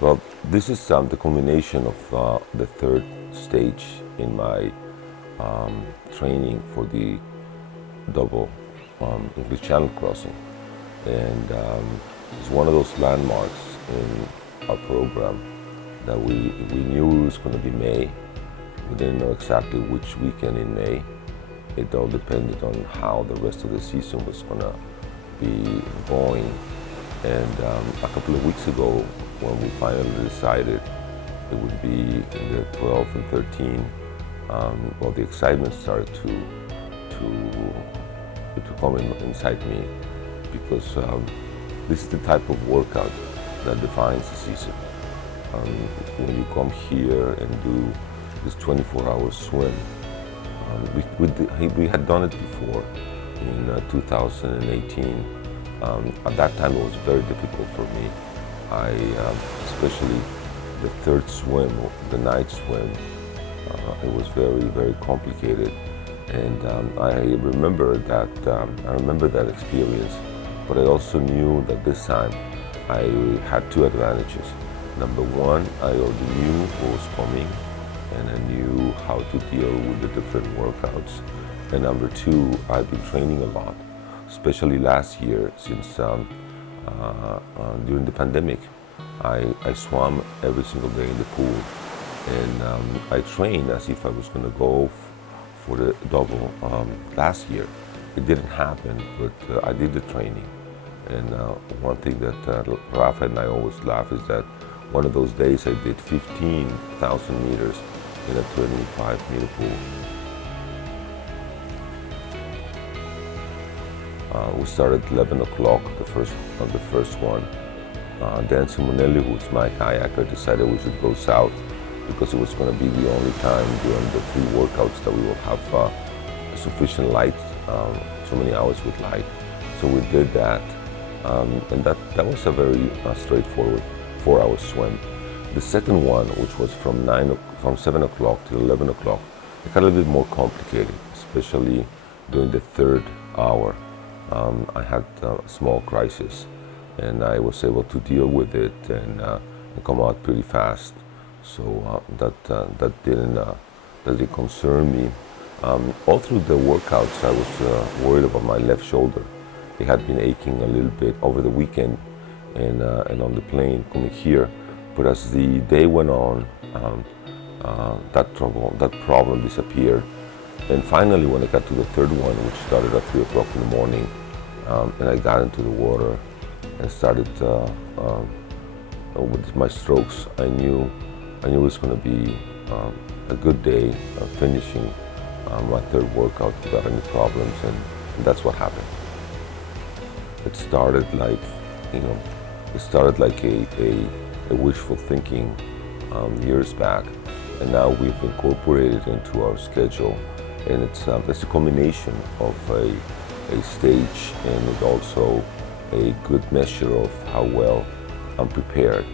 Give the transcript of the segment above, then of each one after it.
Well, this is the culmination of the third stage in my training for the double English Channel crossing. And it's one of those landmarks in our program that we knew it was going to be May. We didn't know exactly which weekend in May. It all depended on how the rest of the season was going to be going. And a couple of weeks ago, when we finally decided it would be in the 12 and 13, well, the excitement started to come inside me, because this is the type of workout that defines the season. When you come here and do this 24-hour swim, we had done it before in 2018. At that time, it was very difficult for me. Especially the third swim, the night swim, it was very, very complicated. And I remember that experience, but I also knew that this time I had two advantages. Number one, I already knew what was coming, and I knew how to deal with the different workouts. And number two, I've been training a lot, especially last year, since during the pandemic, I swam every single day in the pool, and I trained as if I was going to go for the double last year. It didn't happen, but I did the training. And one thing that Rafa and I always laugh is that one of those days I did 15,000 meters in a 25-meter pool. We started at 11 o'clock on the first one. Dan Simonelli, who's my kayaker, decided we should go south because it was going to be the only time during the three workouts that we will have sufficient light, so many hours with light. So we did that, and that was a very straightforward 4-hour swim. The second one, which was from 7 o'clock to 11 o'clock, it got a little bit more complicated, especially during the third hour. I had a small crisis, and I was able to deal with it and come out pretty fast. So that didn't concern me. All through the workouts, I was worried about my left shoulder. It had been aching a little bit over the weekend and on the plane coming here. But as the day went on, that problem disappeared. And finally, when I got to the third one, which started at 3 o'clock in the morning, and I got into the water and started with my strokes, I knew it was going to be a good day finishing my third workout without any problems, and that's what happened. It started like, a wishful thinking years back, and now we've incorporated it into our schedule, and it's a combination of a stage and also a good measure of how well I'm prepared.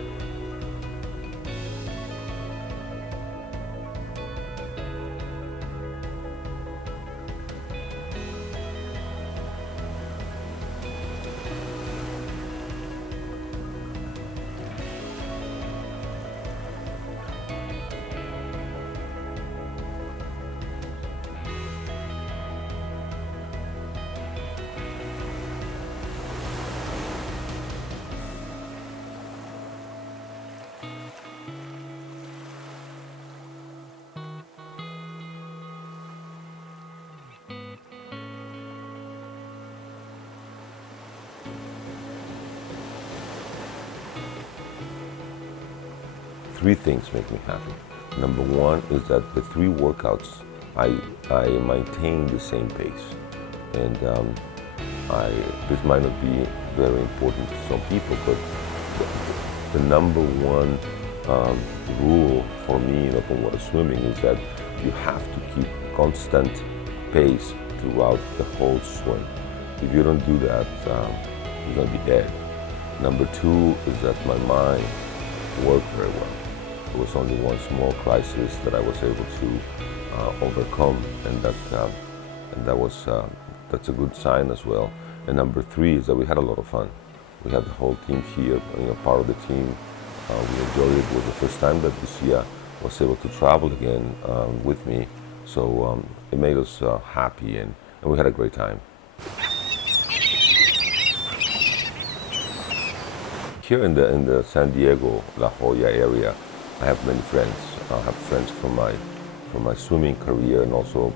Three things make me happy. Number one is that the three workouts, I maintain the same pace. And this might not be very important to some people, but the number one rule for me in open water swimming is that you have to keep constant pace throughout the whole swim. If you don't do that, you're going to be dead. Number two is that my mind worked very well. There was only one small crisis that I was able to overcome, and that's a good sign as well. And number three is that we had a lot of fun. We had the whole team here, part of the team, We enjoyed it. It was the first time that Lucia was able to travel again with me. So it made us happy, and we had a great time. Here in the San Diego, La Jolla area, I have many friends. I have friends from my swimming career, and also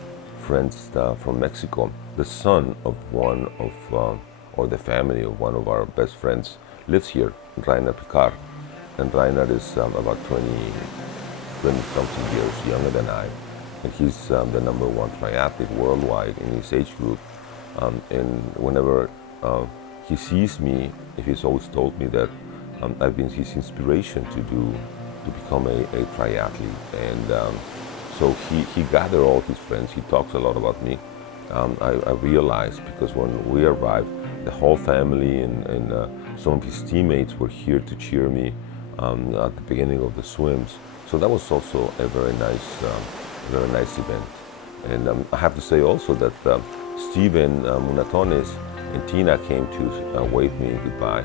friends from Mexico. The son of one of, or the family of one of our best friends lives here, Rainer Picard. And Rainer is about 20-something years younger than I. And he's the #1 triathlete worldwide in his age group. And whenever he sees me, he's always told me that I've been his inspiration to become a triathlete. And so he gathered all his friends. He talks a lot about me. I realized, because when we arrived, the whole family and some of his teammates were here to cheer me at the beginning of the swims. So that was also a very nice event. And I have to say also that Steven Munatones and Tina came to wave me goodbye.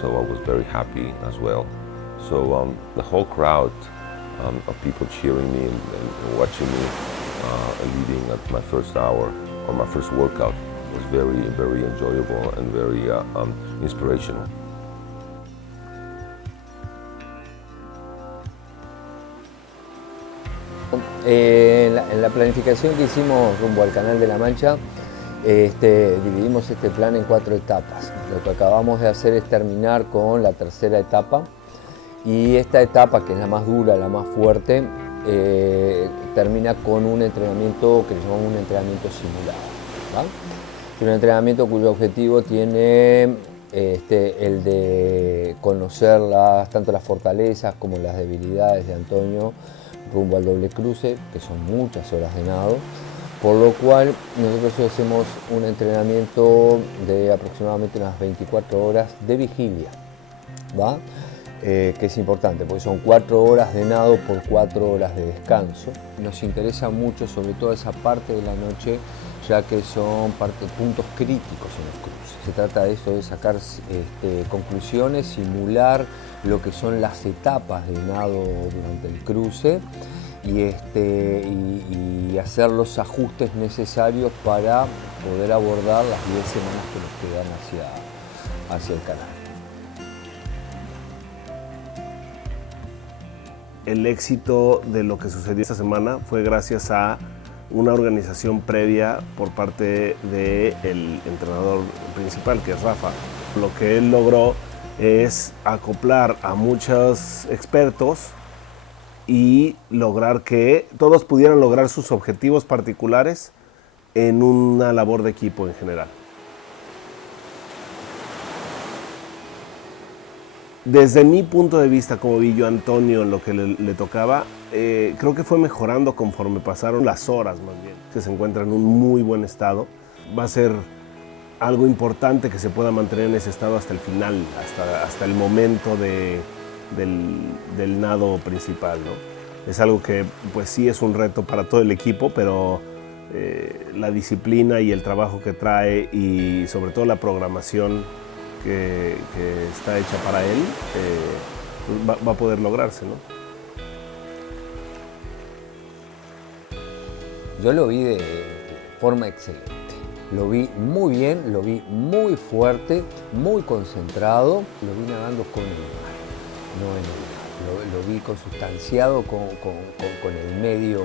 So I was very happy as well. So the whole crowd of people cheering me and watching me leading at my first hour or my first workout was very enjoyable and very inspirational. En la planificación que hicimos rumbo al Canal de la Mancha, dividimos este plan en 4 etapas. Lo que acabamos de hacer es terminar con la tercera etapa, y esta etapa, que es la más dura, la más fuerte, termina con un entrenamiento que llamamos un entrenamiento simulado, ¿va? Un entrenamiento cuyo objetivo tiene el de conocer tanto las fortalezas como las debilidades de Antonio rumbo al doble cruce, que son muchas horas de nado, por lo cual nosotros hacemos un entrenamiento de aproximadamente unas 24 horas de vigilia, ¿va? Que es importante porque son 4 horas de nado por 4 horas de descanso. Nos interesa mucho sobre todo esa parte de la noche, ya que son puntos críticos en los cruces. Se trata de eso, de sacar conclusiones, simular lo que son las etapas de nado durante el cruce y hacer los ajustes necesarios para poder abordar las 10 semanas que nos quedan hacia el canal. El éxito de lo que sucedió esta semana fue gracias a una organización previa por parte del entrenador principal, que es Rafa. Lo que él logró es acoplar a muchos expertos y lograr que todos pudieran lograr sus objetivos particulares en una labor de equipo en general. Desde mi punto de vista, como vi yo a Antonio en lo que le tocaba, creo que fue mejorando conforme pasaron las horas, más bien, que se encuentra en un muy buen estado. Va a ser algo importante que se pueda mantener en ese estado hasta el final, hasta el momento del nado principal, ¿no? Es algo que pues sí es un reto para todo el equipo, pero la disciplina y el trabajo que trae, y sobre todo la programación que está hecha para él, va a poder lograrse, ¿no? Yo lo vi de forma excelente. Lo vi muy bien, lo vi muy fuerte, muy concentrado. Lo vi nadando con el mar, no en el mar. Lo vi consustanciado con el medio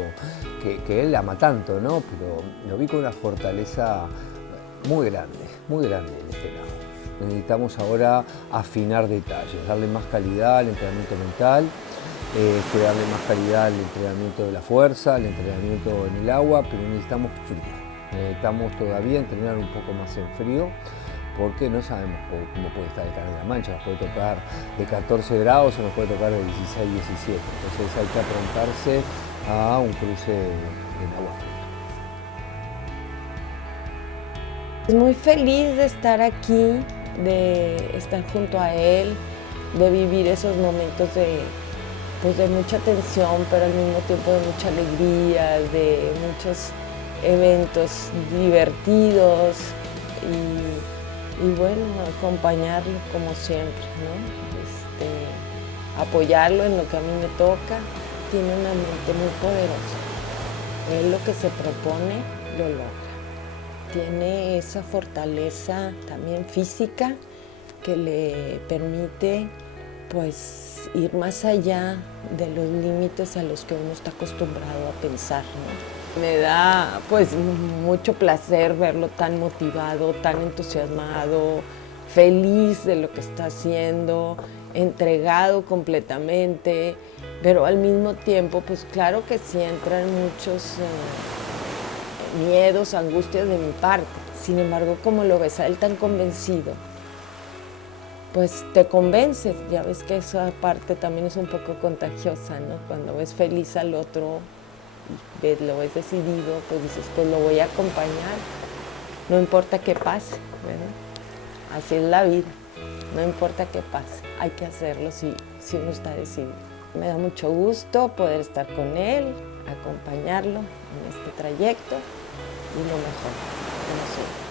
que él ama tanto, ¿no? Pero lo vi con una fortaleza muy grande en este nado. Necesitamos ahora afinar detalles, darle más calidad al entrenamiento mental, darle más calidad al entrenamiento de la fuerza, al entrenamiento en el agua, pero necesitamos frío. Necesitamos todavía entrenar un poco más en frío, porque no sabemos cómo puede estar el Canal de la Mancha. Nos puede tocar de 14 grados o nos puede tocar de 16, 17. Entonces hay que aprontarse a un cruce en agua fría. Muy feliz de estar aquí, de estar junto a él, de vivir esos momentos de mucha tensión, pero al mismo tiempo de mucha alegría, de muchos eventos divertidos y bueno, acompañarlo como siempre, ¿no? apoyarlo en lo que a mí me toca. Tiene una mente muy poderosa. Él lo que se propone, lo logra. Tiene esa fortaleza también física que le permite pues ir más allá de los límites a los que uno está acostumbrado a pensar, ¿no? Me da pues mucho placer verlo tan motivado, tan entusiasmado, feliz de lo que está haciendo, entregado completamente, pero al mismo tiempo pues claro que sí entran muchos miedos, angustias de mi parte. Sin embargo, como lo ves a él tan convencido, pues te convences. Ya ves que esa parte también es un poco contagiosa, ¿no? Cuando ves feliz al otro, lo ves decidido, pues dices, pues lo voy a acompañar. No importa qué pase, ¿verdad? Así es la vida. No importa qué pase, hay que hacerlo si uno está decidido. Me da mucho gusto poder estar con él, acompañarlo en este trayecto y lo mejor, como siempre.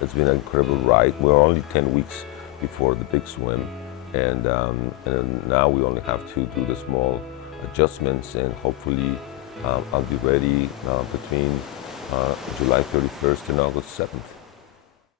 It's been an incredible ride. We're only 10 weeks before the big swim, and now we only have to do the small adjustments, and hopefully I'll be ready between July 31st and August 7th.